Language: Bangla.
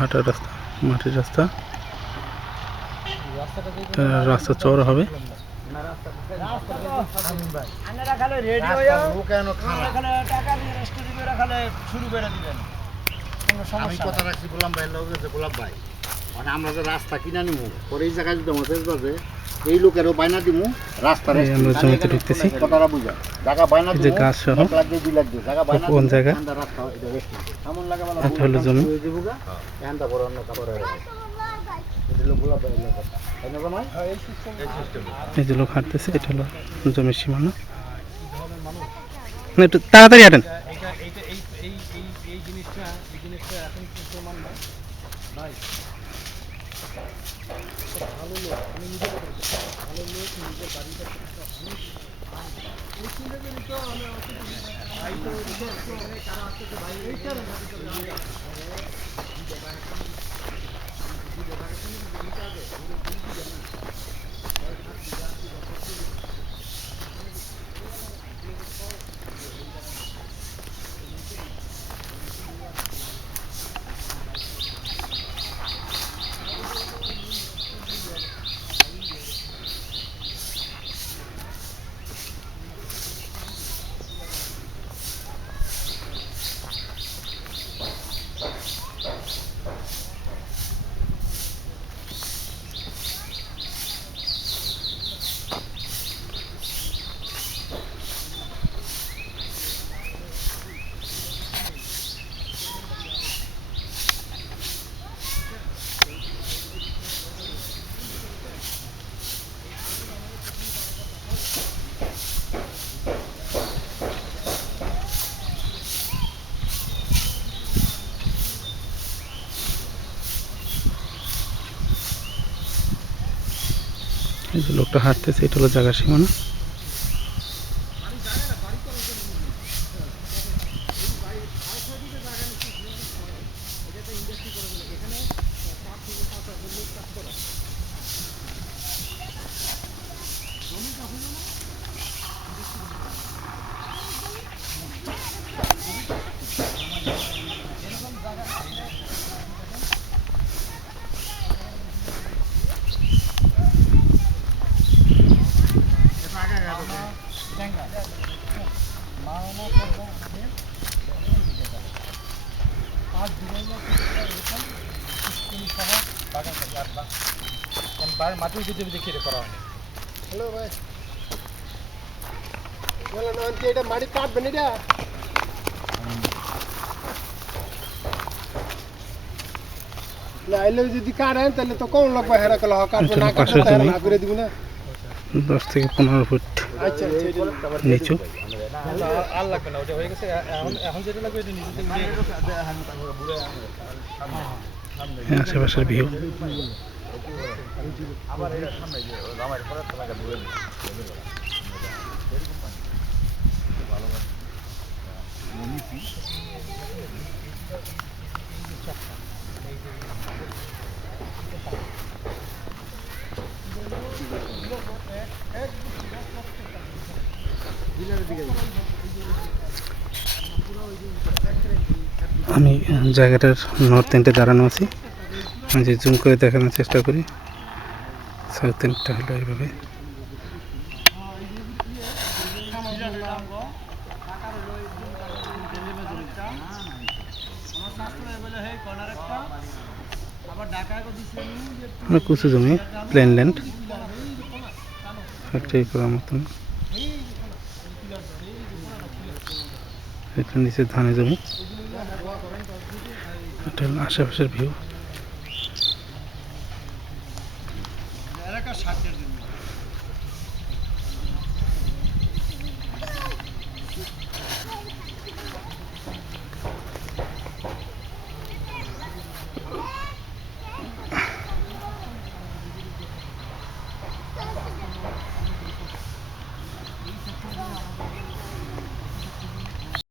হাঁটার রাস্তা, মাটির রাস্তা, রাস্তা চওড়া হবে। আমি কথা রাখছি গোলাম ভাই গোলাম ভাই, মানে আমরা যে রাস্তা কিনা নিবো পরে এই জায়গায় যদি আমাদের বাজে এই লোকেরও বাইনা দিমু রাস্তা আমরা জমিতে ঢুকতেছি। কথাটা বুঝা জায়গা বাইনা এই যে দিমু গাছ সহ 1 লাখ 2 লাখ জায়গা বাইনা কোন জায়গা? রাস্তা এটা বেশি এমন লাগে বলা এটা হলো জমি। এখানটা বড় অন্য কাপড় এটা হলো গোলাপ ভাই লোক তাই না ভাই? এই সিস্টেম এই যে লোক হাঁটতেছে, এটা হলো জমির সীমানা। না, একটু তাড়াতাড়ি হাঁটেন। এই জিনিসটা এখন প্রমাণ না ভাই, ভালো লোক, আমি নিজে ভালো লোক, নিজের বাড়িটা এই যে লোকটা হাঁটতেছে, এটা হলো জায়গার সীমানা। মাটির ভিতরে দেখিয়ে করা হয়। হ্যালো ভাই বলে না এটা মাটি কাটবেন এটা লাইলে যদি কাটেন তাহলে তো কোন লোক হেরা কল কাটবে না কাটবে তাহলে না করে দিব না 10 থেকে 15 ফুট আচ্ছা নিচু। আর লাগবে না, ওটা হয়ে গেছে। এখন যেটা লাগবে এটা নিচে আশেপাশের ভিউ। আবার এর সামনে যে আমার পরে লাগা দূরে ভালো ভালো আমি জায়গাটার নর্থ এন্ডে দাঁড়ানো আছি, আমি যে জুম করে দেখানোর চেষ্টা করি। সাউথ এন্ডটা হলো এইভাবে। কুচু জমি, প্লেন ল্যান্ড, ফ্যাক্টরি করার মতন। এটা নিচে ধানের জমি, এটা হলো আশেপাশের ভিউ। এলাকার স্বার্থের জন্য